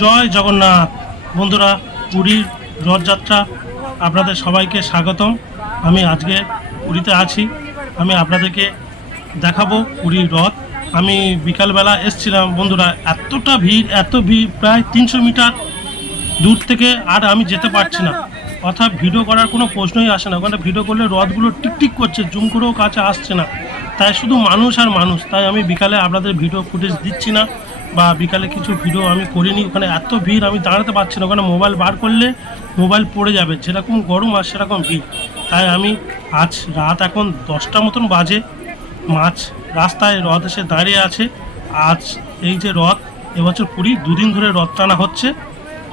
জয় জগন্নাথ। বন্ধুরা, পুরীর রথযাত্রা আপনাদের সবাইকে স্বাগতম। আমি আজকে পুরীতে আছি। আমি আপনাদেরকে দেখাবো পুরীর রথ। আমি বিকালবেলা এসছিলাম, বন্ধুরা, এতটা ভিড়, এত ভিড়, প্রায় তিনশো মিটার দূর থেকে আর আমি যেতে পারছি না। অর্থাৎ ভিডিও করার কোনো প্রশ্নই আসে না। ওখানে ভিডিও করলে রথগুলো টিকটিক করছে, জুম করেও কাছে আসছে না। তাই শুধু মানুষ আর মানুষ। তাই আমি বিকালে আপনাদের ভিডিও ফুটেজ দিচ্ছি না। বা বিকালে কিছু ভিডিও আমি করিনি, ওখানে এত ভিড়, আমি দাঁড়াতে পারছি না। ওখানে মোবাইল বার করলে মোবাইল পড়ে যাবে। যেরকম গরম আর সেরকম ভিড়। তাই আমি আজ রাত এখন দশটা মতন বাজে। মাছ রাস্তায় রথ এসে দাঁড়িয়ে আছে। আজ এই যে রথ, এবছর পুরী দুদিন ধরে রথ টানা হচ্ছে।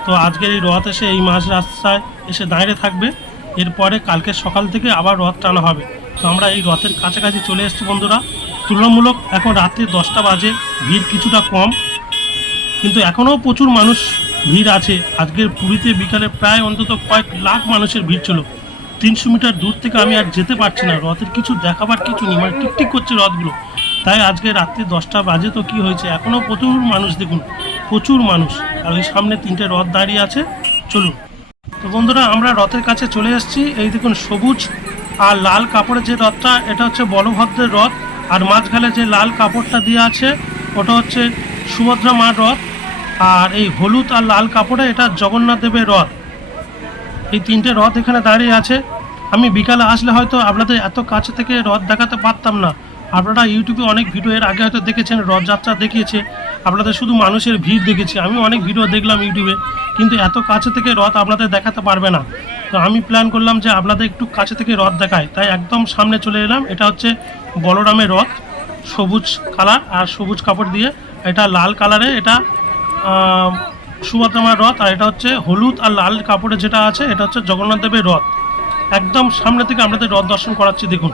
তো আজকের এই রথ এসে এই মাঝ রাস্তায় এসে দাঁড়িয়ে থাকবে। এরপরে কালকে সকাল থেকে আবার রথ টানা হবে। তো আমরা এই রথের কাছাকাছি চলে এসেছি বন্ধুরা। তুলনামূলক এখন রাত্রি দশটা বাজে, ভিড় কিছুটা কম। কিন্তু এখনও প্রচুর মানুষ ভিড় আছে। আজকের পুরীতে বিকালে প্রায় অন্তত কয়েক লাখ মানুষের ভিড় ছিল। তিনশো মিটার দূর থেকে আমি আর যেতে পারছি না। রথের কিছু দেখাবার কিছু নেই মানে টিকটিক করছে রথগুলো। তাই আজকে রাত্রে দশটা বাজে তো কি হয়েছে? এখনও প্রচুর মানুষ দেখুন, প্রচুর মানুষ। আর ওই সামনে তিনটে রথ দাঁড়িয়ে আছে। চলুন। তো বন্ধুরা, আমরা রথের কাছে চলে এসেছি। এই দেখুন, সবুজ আর লাল কাপড়ের যে রথটা, এটা হচ্ছে বলভদ্রের রথ। আর মাঝখানে যে লাল কাপড়টা দিয়ে আছে, ওটা হচ্ছে সুভদ্রা মার রথ, আর এই হলুদ আর লাল কাপড়ে এটা জগন্নাথ দেবের রথ। এই তিনটে রথ এখানে দাঁড়িয়ে আছে। আমি বিকালে আসলে হয়তো আপনাদের এত কাছে থেকে রথ দেখাতে পারতাম না। আপনারা ইউটিউবে অনেক ভিডিও এর আগে হয়তো দেখেছেন, রথযাত্রা দেখিয়েছে। আপনাদের শুধু মানুষের ভিড় দেখেছি। আমি অনেক ভিডিও দেখলাম ইউটিউবে কিন্তু এত কাছে থেকে রথ আপনাদের দেখাতে পারবে না। তো আমি প্ল্যান করলাম যে আপনাদের একটু কাছে থেকে রথ দেখায়। তাই একদম সামনে চলে এলাম। এটা হচ্ছে বলরামের রথ। সবুজ কালার আর সবুজ কাপড় দিয়ে। এটা লাল কালারে এটা সুভদ্রামার রথ। আর এটা হচ্ছে হলুদ আর লাল কাপড়ে যেটা আছে, এটা হচ্ছে জগন্নাথ দেবের রথ। একদম সামনে থেকে আপনাদের রথ দর্শন করাচ্ছি। দেখুন।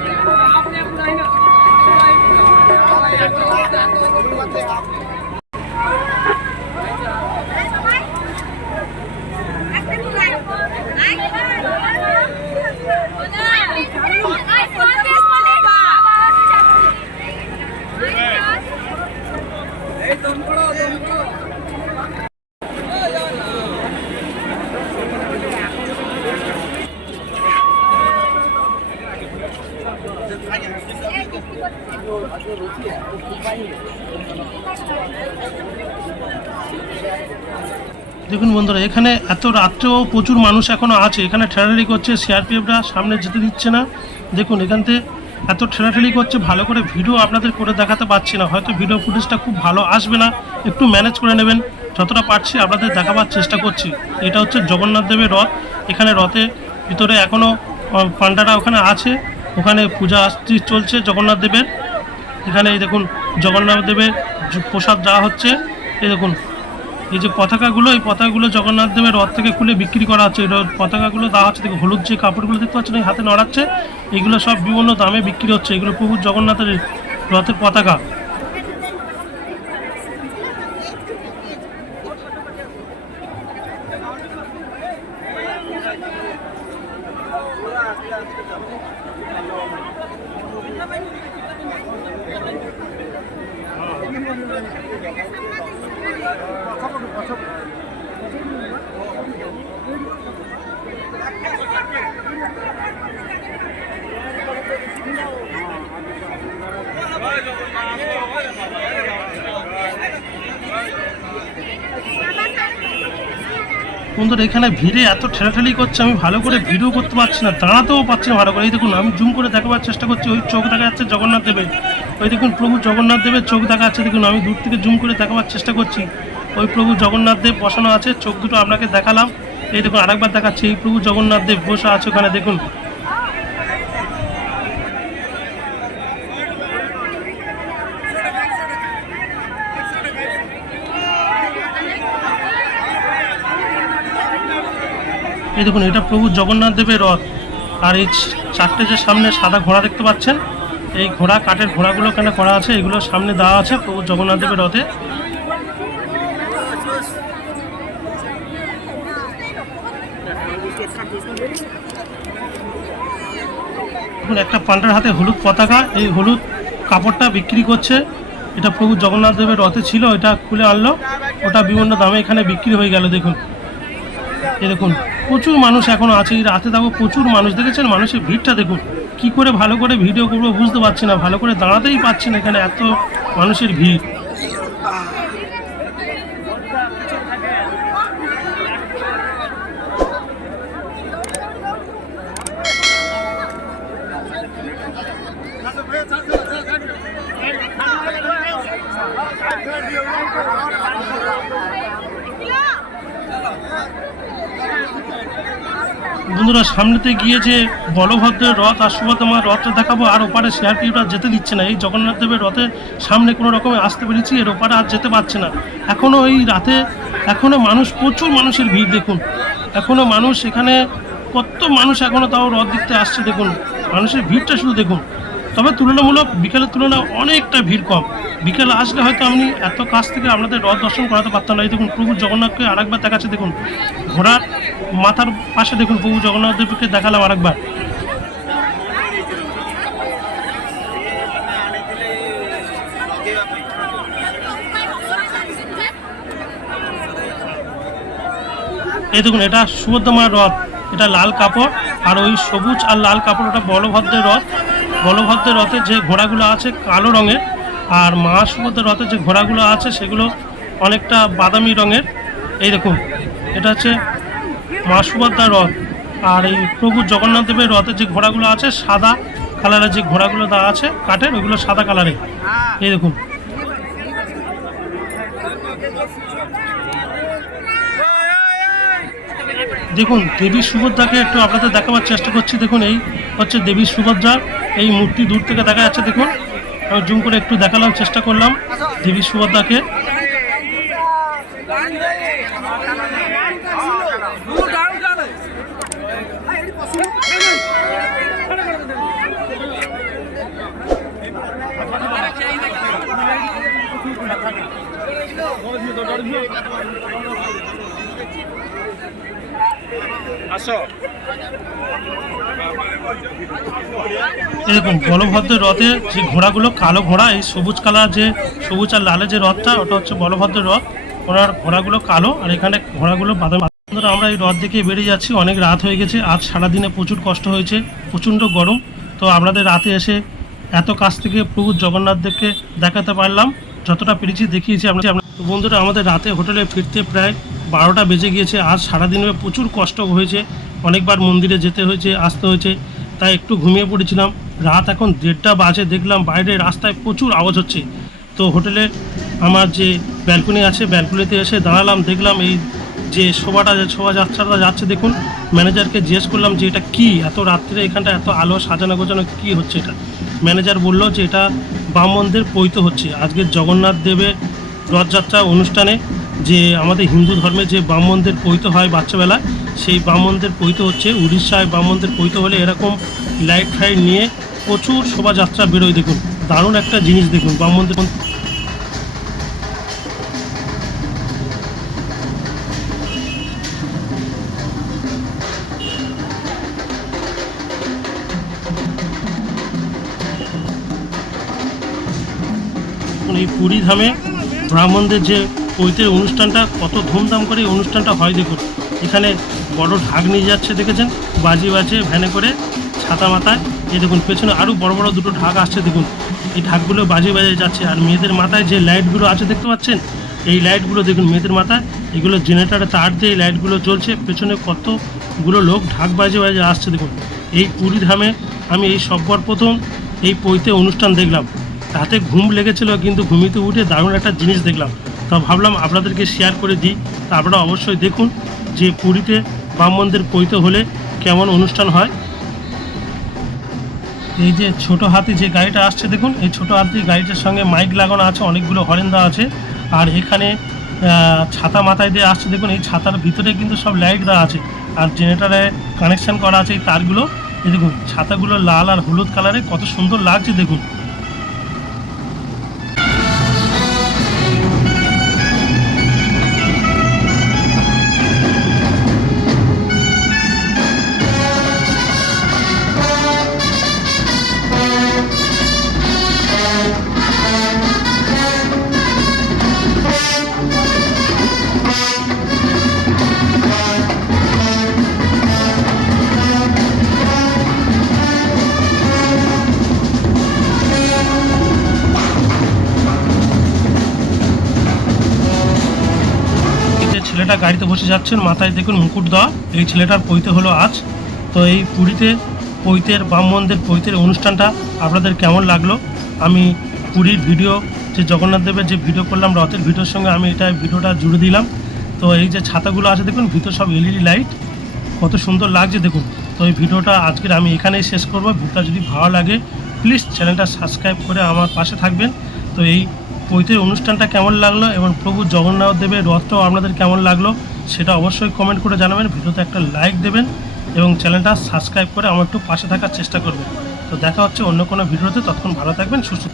দেখুন বন্ধুরা, এখানে এত রাত্রেও প্রচুর মানুষ এখনও আছে। এখানে ঠেলাঠেলি করছে, সিআরপিএফরা সামনে যেতে দিচ্ছে না। দেখুন এখানতে এত ঠেলাঠেলি করছে, ভালো করে ভিডিও আপনাদের করে দেখাতে পারছি না। হয়তো ভিডিও ফুটেজটা খুব ভালো আসবে না, একটু ম্যানেজ করে নেবেন। যতটা পারছি আপনাদের দেখাবার চেষ্টা করছি। এটা হচ্ছে জগন্নাথ দেবের রথ। এখানে রথে ভিতরে এখনও পান্ডারা ওখানে আছে। ওখানে পূজা চলছে জগন্নাথ দেবের। এখানে এই দেখুন জগন্নাথ দেবের প্রসাদ দেওয়া হচ্ছে। এই দেখুন, এই যে পতাকাগুলো, এই পতাকাগুলো জগন্নাথ দেবের রথ থেকে খুলে বিক্রি করা হচ্ছে। এই পতাকাগুলো দেওয়া হচ্ছে, দেখুন, হলুদ যে কাপড়গুলো দেখতে পাচ্ছেন, এই হাতে নড়াচ্ছে এগুলো সব বিভিন্ন দামে বিক্রি হচ্ছে। এগুলো প্রভু জগন্নাথের রথের পতাকা। 아, বন্ধুরা, এখানে ভিড়ে এত ঠেলাঠেলি করছে, আমি ভালো করে ভিডিও করতে পারছি না, দাঁড়াতেও পারছি না ভালো করে। এই দেখুন, আমি জুম করে দেখাবার চেষ্টা করছি, ওই চোখ দেখা যাচ্ছে জগন্নাথ দেবের। ওই দেখুন, প্রভু জগন্নাথ দেবের চোখ দেখা যাচ্ছে, দেখুন, আমি দূর থেকে জুম করে দেখাবার চেষ্টা করছি। ওই প্রভু জগন্নাথ দেব বসানো আছে, চোখ দুটো আপনাকে দেখালাম। এই দেখুন, আরেকবার দেখাচ্ছি, এই প্রভু জগন্নাথ দেব বসে আছে ওখানে, দেখুন। এই দেখুন, এটা প্রভু জগন্নাথ দেবের রথ। আর এই চারটে যে সামনে সাদা ঘোড়া দেখতে পাচ্ছেন, এই ঘোড়া, কাঠের ঘোড়াগুলো এখানে করা আছে, এগুলো সামনে দেওয়া আছে প্রভু জগন্নাথ দেবের রথে। একটা পান্ডার হাতে হলুদ পতাকা, এই হলুদ কাপড়টা বিক্রি করছে। এটা প্রভু জগন্নাথ দেবের রথে ছিল, এটা খুলে আনলো। ওটা বিভিন্ন দামে এখানে বিক্রি হয়ে গেল, দেখুন। এই দেখুন প্রচুর মানুষ এখনও আছে। এই রাতে দেখো প্রচুর মানুষ দেখেছেন? মানুষের ভিড়টা দেখুন। কি করে ভালো করে ভিডিও করব বুঝতে পারছি না। ভালো করে দাঁড়াতেই পারছি না এখানে। এত মানুষের ভিড়। বন্ধুরা, সামনেতে গিয়ে যে বলভদ্রের রথ, আর তোমার রথটা দেখাবো। আর ওপারে সিআরপিটা যেতে দিচ্ছে না। এই জগন্নাথ দেবের রথের সামনে কোনো রকমে আসতে পেরেছি, এর ওপারে আর যেতে পারছে না। এখনও এই রাতে এখনও মানুষ, প্রচুর মানুষের ভিড়, দেখুন। এখনও মানুষ এখানে, কত মানুষ এখনও তাও রথ দেখতে আসছে, দেখুন। মানুষের ভিড়টা শুধু দেখুন। তবে তুলনামূলক বিকেলের তুলনায় অনেকটা ভিড় কম। বিকেলে আসলে হয়তো আমি এত কাছ থেকে আপনাদের রথ দর্শন করাতে পারতাম না। এই দেখুন, প্রভু জগন্নাথকে আরেকবার দেখাচ্ছে, দেখুন, ঘোড়ার মাথার পাশে, দেখুন, প্রভু জগন্নাথ দেবকে দেখালাম আরেকবার। এই দেখুন, এটা সুভদ্রমার রথ। এটা লাল কাপড়, আর ওই সবুজ আর লাল কাপড়, ওটা বলভদ্রের রথ। বলভদ্রের রথে যে ঘোড়াগুলো আছে কালো রঙের, আর মা সুভদ্রের রথে যে ঘোড়াগুলো আছে সেগুলো অনেকটা বাদামি রঙের। এই দেখুন, এটা হচ্ছে মা সুভদ্রার রথ। আর এই প্রভু জগন্নাথ দেবের রথের যে ঘোড়াগুলো আছে, সাদা কালারের যে ঘোড়াগুলো দেওয়া আছে কাঠের, ওইগুলো সাদা কালারের। এই দেখুন। দেখুন, দেবী সুভদ্রাকে একটু আপনাদের দেখাবার চেষ্টা করছি। দেখুন, এই হচ্ছে দেবী সুভদ্রা। এই মূর্তি দূর থেকে দেখা যাচ্ছে, দেখুন। জুম করে একটু দেখালাম চেষ্টা করলাম দেবী সুভদ্রাকে। আসো। এরকম বলভদ্রের রথে যে ঘোড়াগুলো, কালো ঘোড়া, এই সবুজ কালার যে সবুজ আর লালের যে রথটা, ওটা হচ্ছে বলভদ্রের রথ। ওনার ঘোড়াগুলো কালো, আর এখানে ঘোড়াগুলো বাদাম আমরা এই রথ দেখে বেরিয়ে যাচ্ছি। অনেক রাত হয়ে গেছে, আজ সারাদিনে প্রচুর কষ্ট হয়েছে, প্রচণ্ড গরম। তো আপনাদের রাতে এসে এত কাছ থেকে প্রভু জগন্নাথ দেবকে দেখাতে পারলাম, যতটা পেরেছি দেখিয়েছি তো বন্ধুরা, আমাদের রাতে হোটেলে ফিরতে প্রায় বারোটা বেজে গিয়েছে। আজ সারাদিনে প্রচুর কষ্ট হয়েছে, অনেকবার মন্দিরে যেতে হয়েছে, আসতে হয়েছে। তাই একটু ঘুমিয়ে পড়েছিলাম। রাত এখন দেড়টা বাজে, দেখলাম বাইরে রাস্তায় প্রচুর আওয়াজ হচ্ছে। তো হোটেলে আমার যে ব্যালকনি আছে ব্যালকনিতে এসে দাঁড়ালাম, দেখলাম এই যে শোভাটা, যে শোভাযাত্রাটা যাচ্ছে, দেখুন। ম্যানেজারকে জিজ্ঞেস করলাম যে, এটা কি? এত রাত্রে এখানটা এত আলো সাজানো গোছানো, কি হচ্ছে এটা? ম্যানেজার বলল যে, এটা ব্রাহ্মণদের পৈত হচ্ছে। আজকের জগন্নাথ দেবের রথযাত্রা অনুষ্ঠানে যে আমাদের হিন্দু ধর্মে যে ব্রাহ্মণদের পৈত হয় বাচ্চাবেলায় সেই ব্রাহ্মণদের পৈত হচ্ছে। উড়িষ্যায় ব্রাহ্মণদের পৈত হলে এরকম লাইট ফাইট নিয়ে প্রচুর শোভাযাত্রা বেরোয়। দেখুন, দারুণ একটা জিনিস দেখুন ব্রাহ্মণদের এই পুরী ধামে ব্রাহ্মণদের যে পৈতের অনুষ্ঠানটা, কত ধুমধাম করে এই অনুষ্ঠানটা হয়। দেখুন, এখানে বড় ঢাক নিয়ে যাচ্ছে, দেখেছেন? বাজি বাজে, ভ্যানে করে, ছাতা মাথায়। এই দেখুন, পেছনে আরও বড় বড় দুটো ঢাক আসছে, দেখুন। এই ঢাকগুলো বাজে বাজে যাচ্ছে। আর মেয়েদের মাথায় যে লাইটগুলো আছে, দেখতে পাচ্ছেন? এই লাইটগুলো, দেখুন, মেয়েদের মাথায়। এগুলো জেনারেটারে তার দিয়ে লাইটগুলো জ্বলছে। পেছনে কতগুলো লোক ঢাক বাজে বাজে আসছে, দেখুন। এই পুরী ধামে আমি এই সব্বর প্রথম এই পৈতে অনুষ্ঠান দেখলাম। রাতে ঘুম লেগেছিল, কিন্তু ঘুমিতে উঠে দারুণ একটা জিনিস দেখলাম। তা ভাবলাম আপনাদেরকে শেয়ার করে দিই। তা আপনারা অবশ্যই দেখুন যে পুরীতে ব্রাহ্মণদের পৈতে হলে কেমন অনুষ্ঠান হয়? এই যে ছোট হাতি যে গাড়িটা আসছে, দেখুন, এই ছোট হাতি গাড়িটার সঙ্গে মাইক লাগানো আছে, অনেকগুলো হরেন দেওয়া আছে, আর এখানে ছাতা মাথায় দিয়ে আসছে, দেখুন, এই ছাতার ভিতরে কিন্তু সব লাইট দেওয়া আছে, আর জেনারেটারে কানেকশন করা আছে এই তারগুলো, এই দেখুন, ছাতাগুলো লাল আর হলুদ কালারে কত সুন্দর লাগছে, দেখুন। ছেলেটা গাড়িতে বসে যাচ্ছেন, মাথায় দেখুন মুকুট দেওয়া। এই ছেলেটার পৈতে হলো আজ। তো এই পুরীতে, পৈতের, ব্রাহ্মণদের পৈতের অনুষ্ঠানটা আপনাদের কেমন লাগল? আমি পুরীর ভিডিও, যে জগন্নাথ দেবের যে ভিডিও করলাম, রথের ভিডিওর সঙ্গে আমি এটা ভিডিওটা জুড়ে দিলাম। তো এই যে ছাতাগুলো আছে, দেখুন, ভিতর সব এলইডি লাইট। কত সুন্দর লাগছে, দেখুন। তো এই ভিডিওটা আজকের আমি এখানেই শেষ করব। ভিডিওটা যদি ভালো লাগে, প্লিজ চ্যানেলটা সাবস্ক্রাইব করে আমার পাশে থাকবেন। তো এই পৈতের অনুষ্ঠানটা কেমন লাগল এবং প্রভু জগন্নাথ দেবের রথটাও আপনাদের কেমন লাগল সেটা অবশ্যই কমেন্ট করে জানাবেন, ভিডিওতে একটা লাইক দেবেন এবং চ্যানেলটা সাবস্ক্রাইব করে আমার একটু পাশে থাকার চেষ্টা করবেন তো দেখা হচ্ছে অন্য কোনো ভিডিওতে, ততক্ষণ ভালো থাকবেন, সুস্থ।